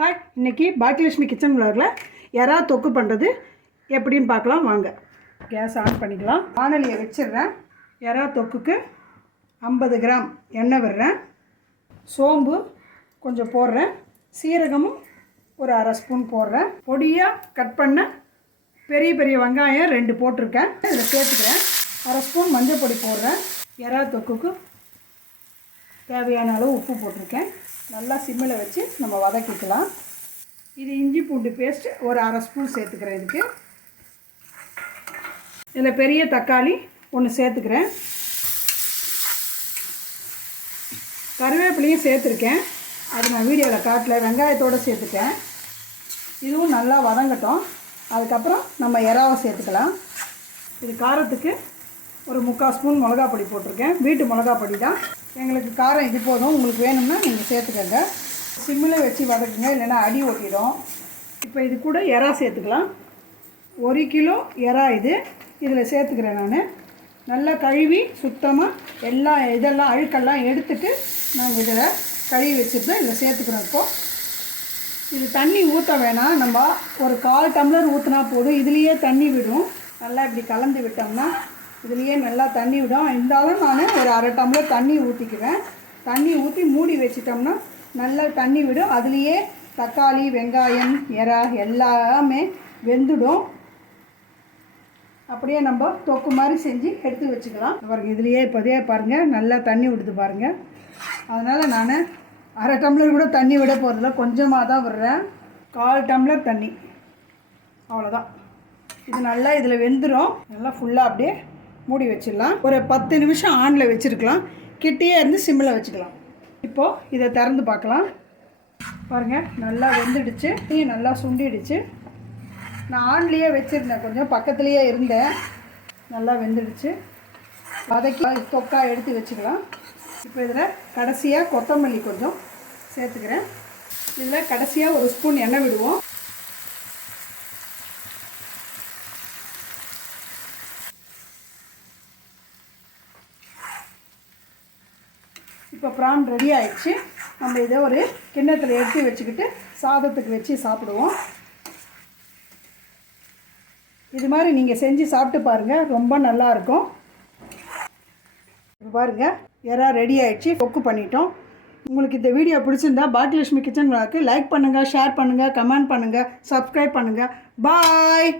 Hi, இன்றைக்கி Baakiyalakshmi kitchen விளாகில் எறா தொக்கு பண்ணுறது எப்படின்னு பார்க்கலாம் வாங்க. கேஸ் ஆன் பண்ணிக்கலாம். வானலியை வச்சிடுறேன். எறா தொக்குக்கு 50 கிராம் எண்ணெய் விடுறேன். சோம்பு கொஞ்சம் போடுறேன். சீரகமும் ஒரு அரை ஸ்பூன் போடுறேன். பொடியாக கட் பண்ண பெரிய பெரிய வெங்காயம் 2 போட்டிருக்கேன். இதில் சேர்த்துக்கிறேன். அரை ஸ்பூன் மஞ்சள் பொடி போடுறேன். எறா தொக்குக்கு தேவையான அளவு உப்பு போட்டிருக்கேன். நல்லா சிம்மில் வச்சு நம்ம வதக்கிக்கலாம். இது இஞ்சி பூண்டு பேஸ்ட்டு ஒரு அரை ஸ்பூன் சேர்த்துக்கிறேன். இதுக்கு இதில் பெரிய தக்காளி ஒன்று சேர்த்துக்கிறேன். கருவேப்பிலையும் சேர்த்துருக்கேன். அது நான் வீடியோவில் காட்டல, வெங்காயத்தோடு சேர்த்துட்டேன். இதுவும் நல்லா வதங்கட்டும். அதுக்கப்புறம் நம்ம எறாவை சேர்த்துக்கலாம். இது காரத்துக்கு ஒரு 3/4 ஸ்பூன் மிளகா பொடி போட்டிருக்கேன். வீட்டு மிளகா பொடி தான். எங்களுக்கு காரம் இது போதும். உங்களுக்கு வேணும்னா நீங்கள் சேர்த்துக்கங்க. சிம்மில் வச்சு வதக்குங்க, இல்லைன்னா அடி ஓட்டிடும். இப்போ இது கூட எறா சேர்த்துக்கலாம். 1 கிலோ எறா இதில் சேர்த்துக்கிறேன். நான் நல்லா கழுவி சுத்தமாக இதெல்லாம் அழுக்கெல்லாம் எடுத்துட்டு நாங்கள் இதில் கழுவி வச்சுருந்தோம். இதில் சேர்த்துக்கிறோம். இப்போது இது தண்ணி ஊற்ற வேணாம். நம்ம ஒரு 1/4 டம்ளர் ஊற்றினா போதும். இதுலேயே தண்ணி விடும். நல்லா இப்படி கலந்து விட்டோம்னா இதுலேயே நல்லா தண்ணி விடும். இருந்தாலும் நான் ஒரு அரை டம்ளர் தண்ணி ஊற்றிக்குவேன். தண்ணி ஊற்றி மூடி வச்சிட்டோம்னா நல்லா தண்ணி விடும். அதுலேயே தக்காளி, வெங்காயம், எறா எல்லாமே வெந்துடும். அப்படியே நம்ம தொக்கு மாதிரி செஞ்சு எடுத்து வச்சுக்கலாம். பாருங்கள், இதுலேயே இப்போதே பாருங்கள் நல்லா தண்ணி விடுது பாருங்கள். அதனால் நான் அரை டம்ளர் கூட தண்ணி விட போகிறதில்ல, கொஞ்சமாக தான் விடுறேன். 1/4 டம்ளர் தண்ணி, அவ்வளோதான். இது நல்லா இதில் வெந்துடும். நல்லா ஃபுல்லாக அப்படியே மூடி வச்சிடலாம். ஒரு 10 நிமிஷம் ஆனில் வச்சுருக்கலாம். கிட்டேயே இருந்து சிம்மில் வச்சுக்கலாம். இப்போது இதை திறந்து பார்க்கலாம். பாருங்கள், நல்லா வெந்துடுச்சு. நல்லா சுண்டிடுச்சு. நான் ஆன்லேயே வச்சுருந்தேன், கொஞ்சம் பக்கத்துலேயே இருந்தேன். நல்லா வெந்துடுச்சு. வதக்கி தொக்கா எடுத்து வச்சுக்கலாம். இப்போ இதில் கடைசியாக கொத்தமல்லி கொஞ்சம் சேர்த்துக்கிறேன். இதில் கடைசியாக 1 ஸ்பூன் எண்ணெய் விடுவோம். இப்போ ப்ரான் ரெடி ஆகிடுச்சு. நம்ம இதை ஒரு கிண்ணத்தில் எடுத்து வச்சுக்கிட்டு சாதத்துக்கு வச்சு சாப்பிடுவோம். இது மாதிரி நீங்கள் செஞ்சு சாப்பிட்டு பாருங்கள், ரொம்ப நல்லாயிருக்கும். இப்போ பாருங்கள், எறா ரெடி ஆகிடுச்சு. தொக்கு பண்ணிட்டோம். உங்களுக்கு இந்த வீடியோ பிடிச்சிருந்தா பாக்கியலட்சுமி கிச்சன் விளாக்கு லைக் பண்ணுங்கள், ஷேர் பண்ணுங்கள், கமெண்ட் பண்ணுங்கள், சப்ஸ்கிரைப் பண்ணுங்கள். பாய்.